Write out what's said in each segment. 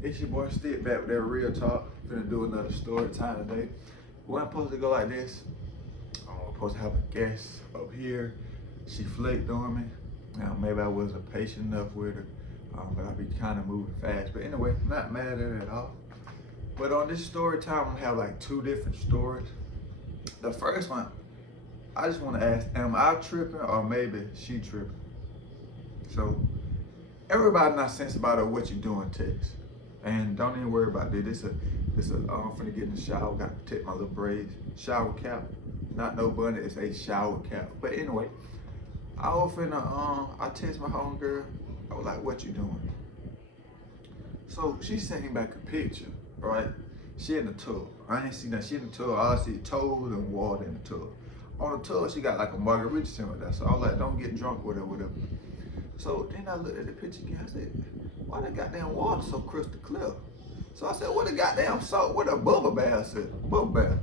It's your boy Stick back with that real talk. Finna do another story time today. Wasn't supposed to go like this. I'm supposed to have a guest up here. She flaked on me. Now maybe I wasn't patient enough with her, but I be kind of moving fast. But anyway, not mad at her at all. But on this story time, I'm gonna have like two different stories. The first one, I just want to ask, am I tripping or maybe she tripping? So everybody not sensitive about what you doing text. And don't even worry about this. I'm finna get in the shower, gotta protect my little braids. Shower cap. Not no bunny, it's a shower cap. But anyway, I was finna, I text my homegirl. I was like, what you doing? So she sent me back a picture, right? She in the tub. I ain't see that. She in the tub. All I see toes and water in the tub. On the tub, she got like a margarita sitting with that. So I was like, don't get drunk with her, whatever. So then I looked at the picture again. I said, why the goddamn water so crystal clear? So I said, what the goddamn salt? What a bubble bath said? Bubble bath.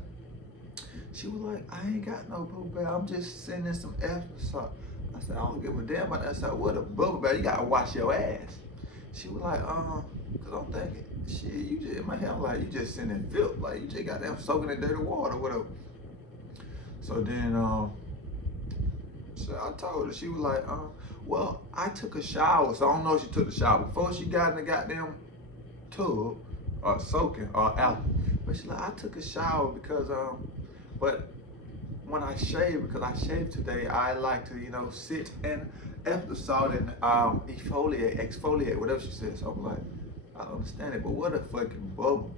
She was like, I ain't got no bubble bath. I'm just sending some extra salt. I said, I don't give a damn about that. I said, what a bubble bath? You gotta wash your ass. She was like, cause I'm thinking, shit, you just in my head, I'm like, you just sending filth. Like you just got them soaking in dirty water, whatever. So then so I told her, she was like, well, I took a shower, so I don't know if she took the shower before she got in the goddamn tub or soaking or out. But she like, I took a shower because but when I shave, because I shaved today, I like to, sit and after salt and exfoliate, whatever she said. So I'm like, I understand it, but what a fucking bubble.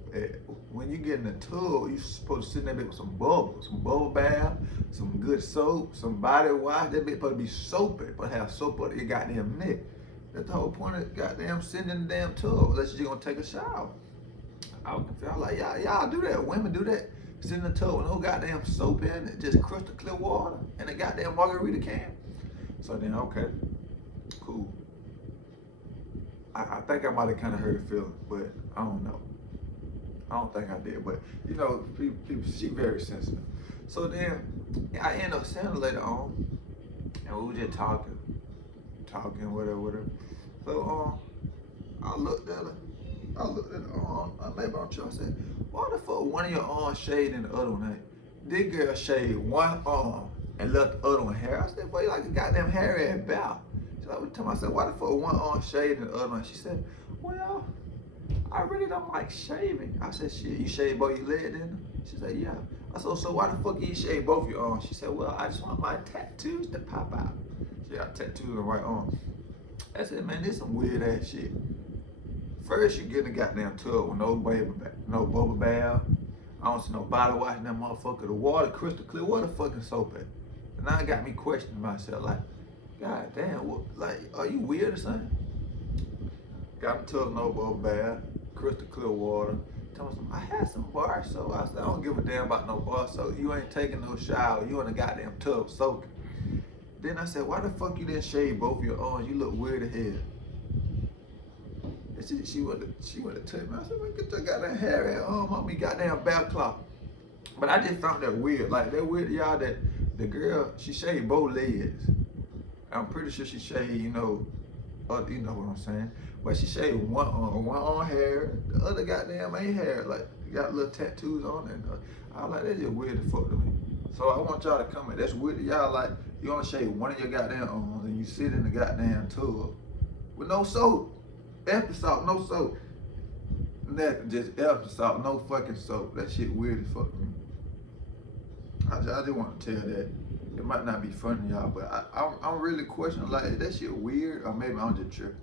When you get in the tub, you supposed to sit in that bit with some bubbles, some bubble bath, some good soap, some body wash. That bit supposed to be soapy, but have soap on your goddamn neck. That's the whole point of goddamn sitting in the damn tub, unless you're gonna take a shower. I was confused. I was like, y'all do that. Women do that. Sit in the tub with no goddamn soap in it, just crystal clear water and a goddamn margarita can. So then, okay, cool. I think I might have kind of hurt her feeling, but I don't know. I don't think I did, but people, she very sensitive. So then I ended up seeing her later on, and we were just talking, whatever. So I looked at her. Maybe I'm trying to say, why the fuck one of your arms shaved and the other one ain't? This girl shaved one arm and left the other one hair. I said, boy, you like a goddamn hairy ass bow. She like, I said, why the fuck one arm shaved and the other one? She said, well, I really don't like shaving. I said, shit, you shave both your legs, didn't you? She said, yeah. I said, so why the fuck you shave both your arms? She said, well, I just want my tattoos to pop out. She got tattoos on the right arm. I said, man, this some weird ass shit. First, you get in the goddamn tub with no bubble bath. I don't see no body wash in that motherfucker. The water crystal clear. What the fucking soap at? And now it got me questioning myself, like, God damn, what, like, are you weird or something? Got in the tub, no bubble bath, crystal clear water. Tell me I had some bar soap. I said, I don't give a damn about no bar soap. You ain't taking no shower. You in the goddamn tub soaking. Then I said, why the fuck you didn't shave both your arms? You look weird as hell. She would have told me. I said, man, get your goddamn hair arm on me, goddamn back cloth. But I just found that weird. Like, that weird, y'all, that the girl, she shaved both legs. I'm pretty sure she shaved, you know what I'm saying? But she shaved one arm hair, the other goddamn ain't hair. Like, got little tattoos on it. I was like, that's just weird as fuck to me. So I want y'all to comment. That's weird to y'all. Like, you only shave one of your goddamn arms and you sit in the goddamn tub with no soap. After salt, no soap. Nothing, just after salt, no fucking soap. That shit weird as fuck to me. I just want to tell that. It might not be funny, y'all, but I'm really questioning, like, is that shit weird or maybe I'm just tripping?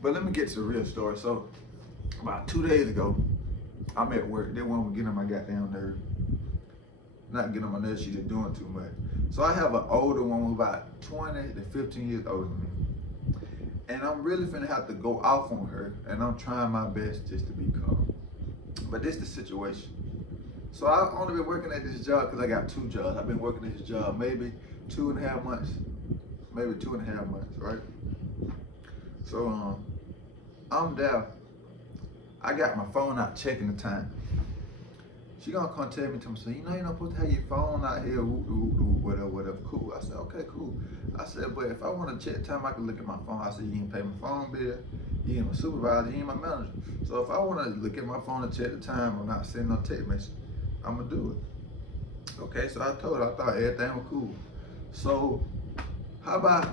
But let me get to the real story. So, about 2 days ago, I'm at work. They want to get on my goddamn nerve. Not getting on my nerves, she just doing too much. So I have an older one who's about 20 to 15 years older than me. And I'm really finna have to go off on her, and I'm trying my best just to be calm. But this is the situation. So I've only been working at this job because I got 2 jobs. I've been working at this job maybe 2.5 months. Maybe 2.5 months, right? So I'm there. I got my phone out checking the time. She gonna come tell me to me, say, you know you're not supposed to have your phone out here, whatever, cool. I said, okay, cool. I said, but if I want to check time, I can look at my phone. I said, you can pay my phone bill, He ain't my supervisor, he ain't my manager. So if I wanna look at my phone and check the time, I'm not sending no text message, I'ma do it. Okay, so I told her I thought everything was cool. So how about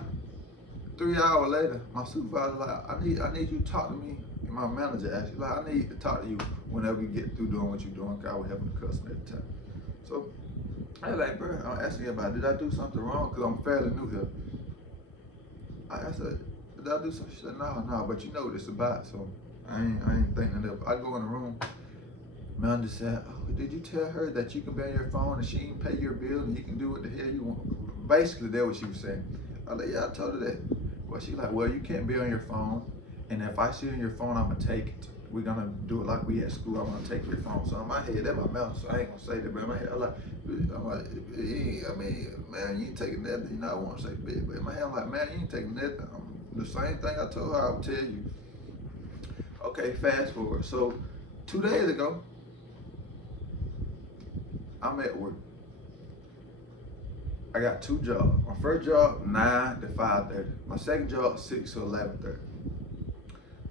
3 hours later, my supervisor like, I need you to talk to me. And my manager actually like, I need to talk to you whenever you get through doing what you're doing, cause I was helping the customer at the time. So I was like, bro, I'm asking you about, did I do something wrong? Cause I'm fairly new here. I said, did I do something? She said, no, but you know what it's about, so I ain't thinking of it. I go in the room, manager said, oh, did you tell her that you can be on your phone and she can pay your bill and you can do what the hell you want? Basically, that's what she was saying. I was like, yeah, I told her that. Well, she like, well, you can't be on your phone, and if I see on your phone, I'm gonna take it. We're gonna do it like we at school. I'm gonna take your phone. So in my head, that's my mouth, so I ain't gonna say that, but in my head, I'm like, I mean, man, you ain't taking nothing. You know, I want to say big, but in my head, I'm like, man, you ain't taking nothing. The same thing I told her, I would tell you. Okay, fast forward. So 2 days ago, I'm at work. I got 2 jobs. My first job, 9 to 5:30. My second job, 6 to 11:30.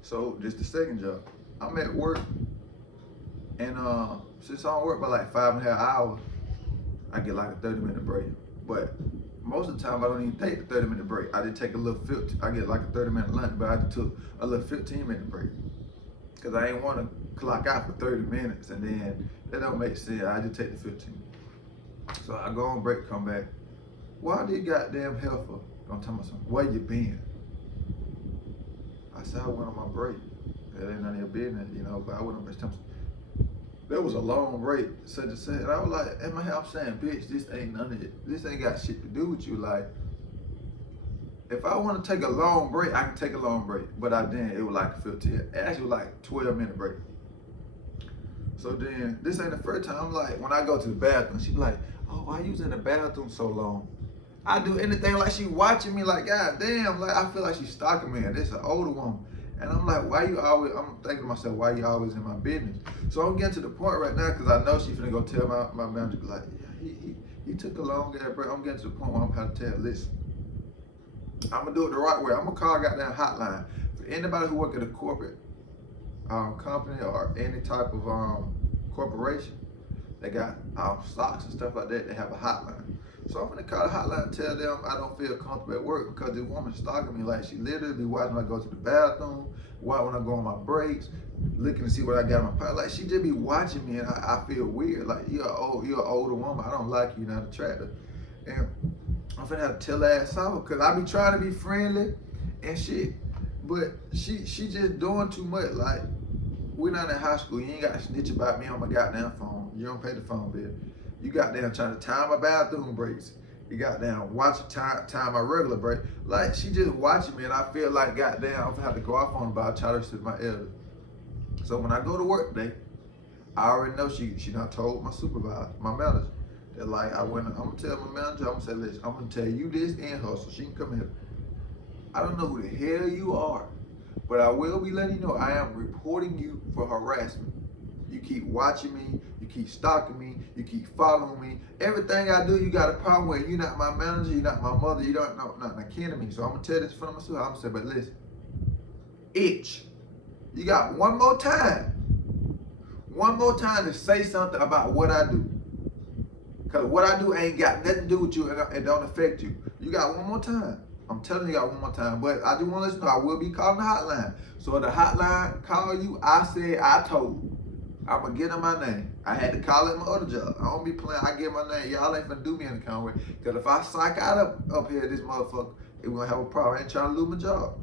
So this the second job. I'm at work, and since I don't work by like 5.5 hours, I get like a 30-minute break. But most of the time, I don't even take the 30-minute break. I just take a little 15. I get like a 30-minute lunch, but I just took a little 15-minute break because I ain't want to clock out for 30 minutes, and then that don't make sense. I just take the 15. So I go on break, come back. Why did goddamn helper gonna tell me something? Where you been? I said I went on my break. That ain't none of your business, you know, but I went on break. That was a long break, such and such. And I was like, in my head, I'm saying, bitch, this ain't none of it. This ain't got shit to do with you. Like, if I want to take a long break, I can take a long break. But I didn't. It was like 15. It actually was like 12-minute break. So then, this ain't the first time. I'm like, when I go to the bathroom, she be like, oh, why you was in the bathroom so long? I do anything like she watching me, like, God damn, like I feel like she's stalking me, and this an older woman. And I'm like, why you always, I'm thinking to myself, why you always in my business? So I'm getting to the point right now, because I know she's finna go tell my manager, like, yeah, he took a long ass break. I'm getting to the point where I'm gonna have to tell, listen, I'm gonna do it the right way. I'm gonna call a goddamn hotline. For anybody who work at a corporate company or any type of corporation, they got stocks and stuff like that, they have a hotline. So I'm gonna call the hotline and tell them I don't feel comfortable at work because this woman's stalking me. Like, she literally be watching when I go to the bathroom, when I go on my breaks, looking to see what I got in my pocket. Like, she just be watching me, and I feel weird. Like, you're an older woman. I don't like you, you're not attractive. And I'm finna have to tell her ass off because I be trying to be friendly and shit, but she just doing too much. Like, we're not in high school. You ain't got to snitch about me on my goddamn phone. You don't pay the phone bill. You goddamn trying to time my bathroom breaks. You goddamn watch time my regular break. Like, she just watching me, and I feel like goddamn I'm gonna have to go off on about try to my elder. So when I go to work today, I already know she done told my supervisor, my manager, that like I'm gonna tell my manager, I'm gonna say, listen, I'm gonna tell you this and her so she can come here. I don't know who the hell you are, but I will be letting you know I am reporting you for harassment. You keep watching me, you keep stalking me, you keep following me. Everything I do, you got a problem with. You're not my manager, you're not my mother, you don't know nothing akin to me. So I'm gonna tell this in front of myself. I'm gonna say, but listen, itch. You got one more time to say something about what I do. Cause what I do ain't got nothing to do with you and don't affect you. You got one more time. I'm telling you, got one more time. But I just want to let you know I will be calling the hotline. So if the hotline call you, I said I told. I'm gonna get in my name. I had to call it my other job. I don't be playing. I get my name. Y'all ain't finna do me in the kind of way. Cause if I psych out up here, this motherfucker, it gonna have a problem. I ain't trying to lose my job.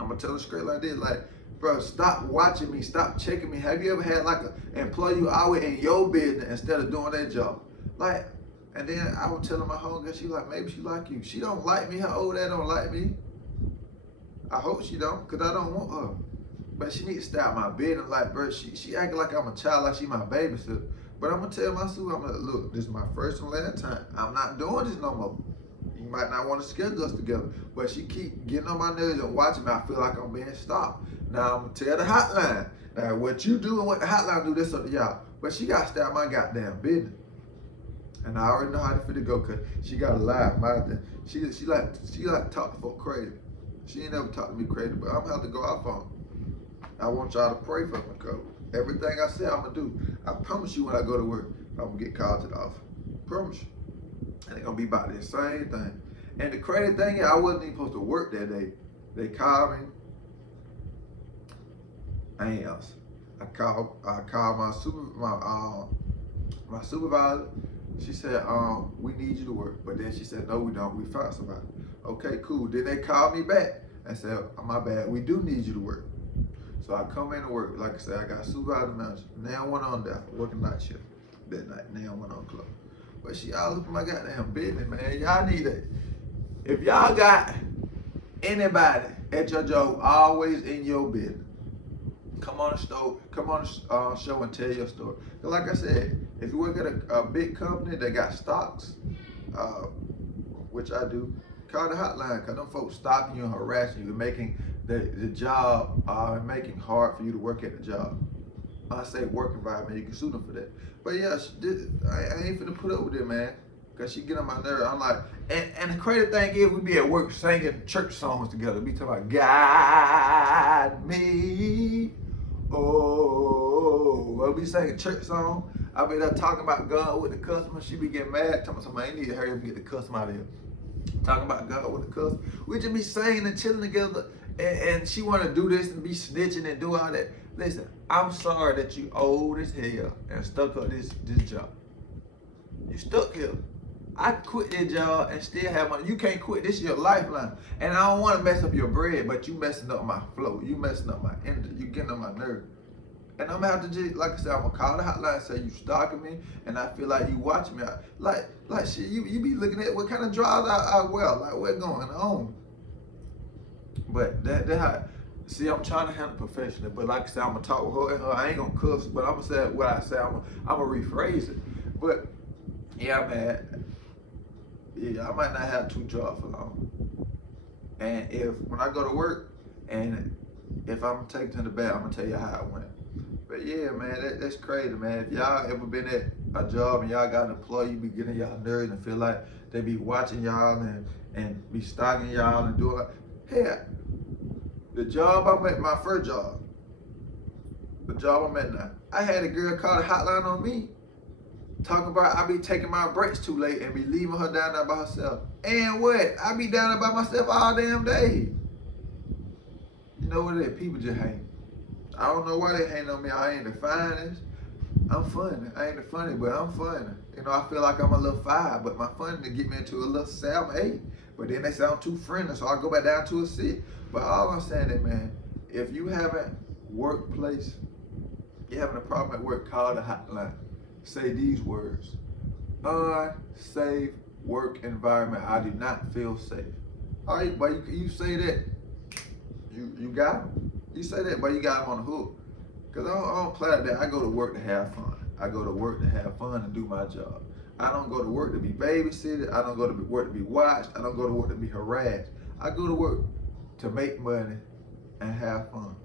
I'm gonna tell her straight like this, like, bro, stop watching me, stop checking me. Have you ever had like an employee you always in your business instead of doing their job? Like, and then I was telling my homegirl, she like, maybe she like you. She don't like me. Her old ass don't like me. I hope she don't, cause I don't want her. But she need to stop my business. Like, bro, she acting like I'm a child, like she my babysitter. But I'm gonna tell my super, I'm gonna look, this is my first and last time. I'm not doing this no more. You might not want to schedule us together, but she keep getting on my nerves and watching me. I feel like I'm being stopped. Now I'm gonna tell the hotline. Now what you do and what the hotline do, this up to y'all. But she gotta stop my goddamn business. And I already know how to fit it go, cause she got a laugh. She like talk to folk crazy. She ain't never talked to me crazy, but I'm gonna have to go out on her. I want y'all to pray for me, cause everything I say I'm gonna do. I promise you when I go to work, I'm gonna get called to the office. Promise you. And it's gonna be about the same thing. And the crazy thing is, I wasn't even supposed to work that day. They called me. I ain't else. I called my supervisor. She said, we need you to work. But then she said, no, we don't. We found somebody. Okay, cool. Then they called me back and said, oh, my bad. We do need you to work. So I come in to work. Like I said, I got supervisor manager. Now went on there working night shift that night. Now went on club. But she all up in my goddamn business, man. Y'all need it. If y'all got anybody at your job always in your business, come on the show and tell your story. Cause like I said, if you work at a big company that got stocks, which I do, call the hotline. Cause them folks stalking you and harassing you, making the job making hard for you to work at the job. I say work environment, you can sue them for that. But yeah, I ain't finna put up with it, man. Cause she get on my nerves. I'm like, and the crazy thing is, we be at work singing church songs together. We talking about guide me. Oh, we'll be singing church song. I be there talking about God with the customer. She be getting mad, telling me somebody, I need to hurry up and get the customer out of here. Talking about God with the customer. We just be singing and chilling together, and she want to do this and be snitching and do all that. Listen, I'm sorry that you old as hell and stuck up this job. You stuck here. I quit this job and still have money. You can't quit. This is your lifeline. And I don't want to mess up your bread, but you messing up my flow. You messing up my energy. You getting on my nerve. And I'm gonna have to just, like I said, I'm gonna call the hotline and say you stalking me, and I feel like you watching me. Like shit, you be looking at what kind of drawers I wear, like what's going on. But that how. See, I'm trying to handle professionally, but like I said, I'm gonna talk with her and her. I ain't gonna cuss, but I'm gonna say what I say. I'm gonna rephrase it. But yeah, man. Yeah, I might not have two jobs for long. And when I go to work, and if I'm taken to the bed, I'm gonna tell you how it went. But yeah, man, that's crazy, man. If y'all ever been at a job and y'all got an employee, you be getting y'all nerves and feel like they be watching y'all and be stalking y'all and doing like, hey, the job I'm at, my first job, the job I'm at now, I had a girl call the hotline on me. Talking about I be taking my breaks too late and be leaving her down there by herself. And what? I be down there by myself all damn day. You know what it is? People just hate. I don't know why they hate on me. I ain't the finest. I'm funny. I ain't the funny, but I'm funny. You know, I feel like I'm a little 5, but my funny to get me into a little 7, 8. But then they say I'm too friendly, so I go back down to a 6. But all I'm saying is, man, if you having workplace, you having a problem at work, call the hotline. Say these words: unsafe work environment. I do not feel safe. All right, but you say that, you got them. You say that, but you got them on the hook. Cause I don't play like that. I go to work to have fun. I go to work to have fun and do my job. I don't go to work to be babysitted. I don't go to work to be watched. I don't go to work to be harassed. I go to work to make money and have fun.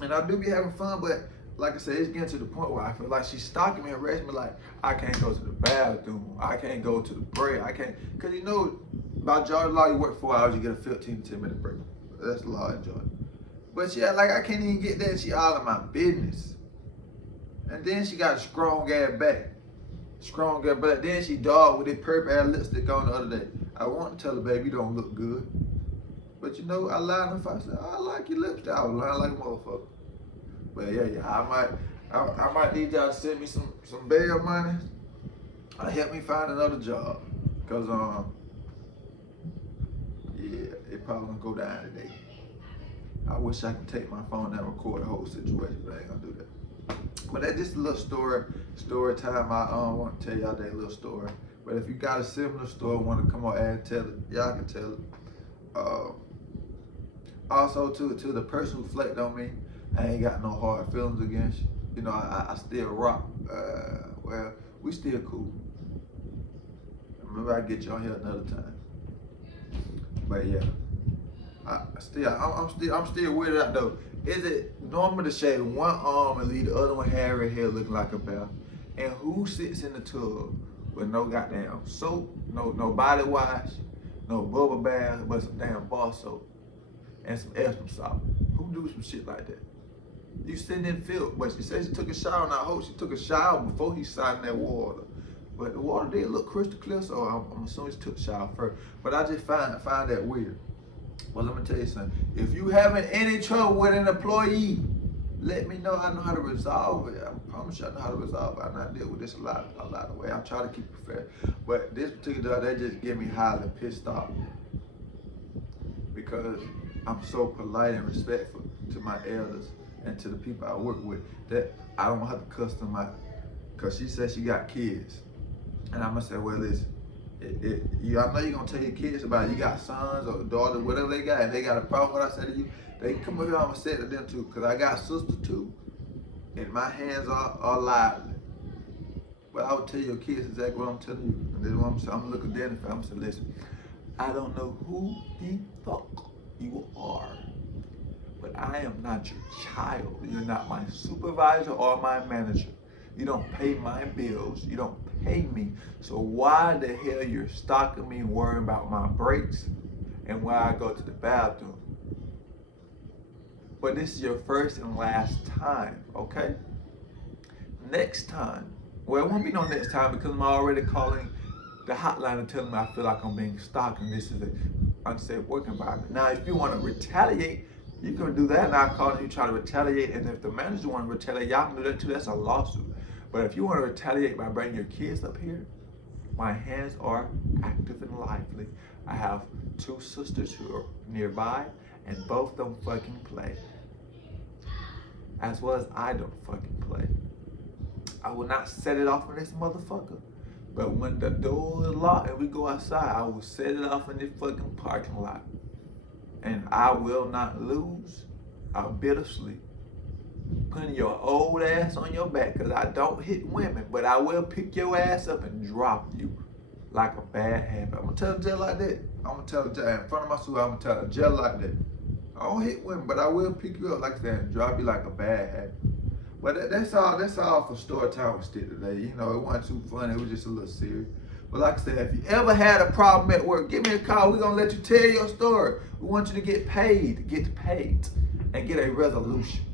And I do be having fun, but like I said, it's getting to the point where I feel like she's stalking me and harassing me. Like, I can't go to the bathroom. I can't go to the break. I can't, cause you know, by Georgia law, you work 4 hours, you get a 15 to 10 minute break. That's the law in Georgia. But she like, I can't even get that. She all in my business. And then she got a strong ass back. Strong ass back. Then she dog with that purple ass lipstick on the other day. I want to tell her, baby, you don't look good. But you know, I lied on her. I said, I like your lipstick. I was lying like a motherfucker. But yeah, I might need y'all to send me some bail money or help me find another job. Cause yeah, it probably gonna go down today. I wish I could take my phone and record the whole situation, but I ain't gonna do that. But that's just a little story time. I want to tell y'all that little story. But if you got a similar story, want to come on and tell it, y'all can tell it. Also, to the person who flaked on me, I ain't got no hard feelings against you. You know, I still rock. Well, we still cool. Maybe I get you on here another time. But yeah, I'm still weirded out though. Is it normal to shave one arm and leave the other one hairy hair looking like a bear? And who sits in the tub with no goddamn soap, no body wash, no bubble bath, but some damn bar soap and some Epsom salt? Who do some shit like that? You sitting in filth. But she said she took a shower, and I hope she took a shower before he sat in that water. But the water did look crystal clear, so I'm assuming she took a shower first. But I just find that weird. Well, let me tell you something. If you having any trouble with an employee, let me know. I know how to resolve it. I promise you I know how to resolve it. I deal with this a lot of ways. I try to keep it fair. But this particular day, they just get me highly pissed off. Because I'm so polite and respectful to my elders and to the people I work with that I don't have to cuss them out. Because she said she got kids. And I'm going to say, well, listen, I know you're going to tell your kids about it. You got sons or daughters, whatever they got, and they got a problem with what I say to you, they can come up here, I'm going to say it to them too. Because I got sisters too. And my hands are lively. But I would tell your kids exactly what I'm telling you. And then what I'm saying, I'm going to look at them and I'm going to say, listen, I don't know who the fuck you are, but I am not your child. You're not my supervisor or my manager. You don't pay my bills. You don't pay me. So why the hell you're stalking me and worrying about my breaks and where I go to the bathroom? But this is your first and last time, okay? Next time, well, it won't be no next time because I'm already calling the hotline and telling me I feel like I'm being stalked and this is an unsafe work environment. Now, if you want to retaliate, you can do that, and I'll call you try to retaliate. And if the manager want to retaliate, y'all can do that too. That's a lawsuit. But if you want to retaliate by bringing your kids up here, my hands are active and lively. I have two sisters who are nearby, and both of them fucking play. As well as I don't fucking play. I will not set it off on this motherfucker. But when the door is locked and we go outside, I will set it off in this fucking parking lot. And I will not lose. I'll bittersweet. Putting your old ass on your back, because I don't hit women, but I will pick your ass up and drop you like a bad habit. I'm going to tell the jail like that. I'm going to tell the jail in front of my suit, I'm going to tell the jail like that. I don't hit women, but I will pick you up like that and drop you like a bad habit. But that's all for story time with Stick today. You know, it wasn't too funny, it was just a little serious. But like I said, if you ever had a problem at work, give me a call. We're going to let you tell your story. We want you to get paid, and get a resolution.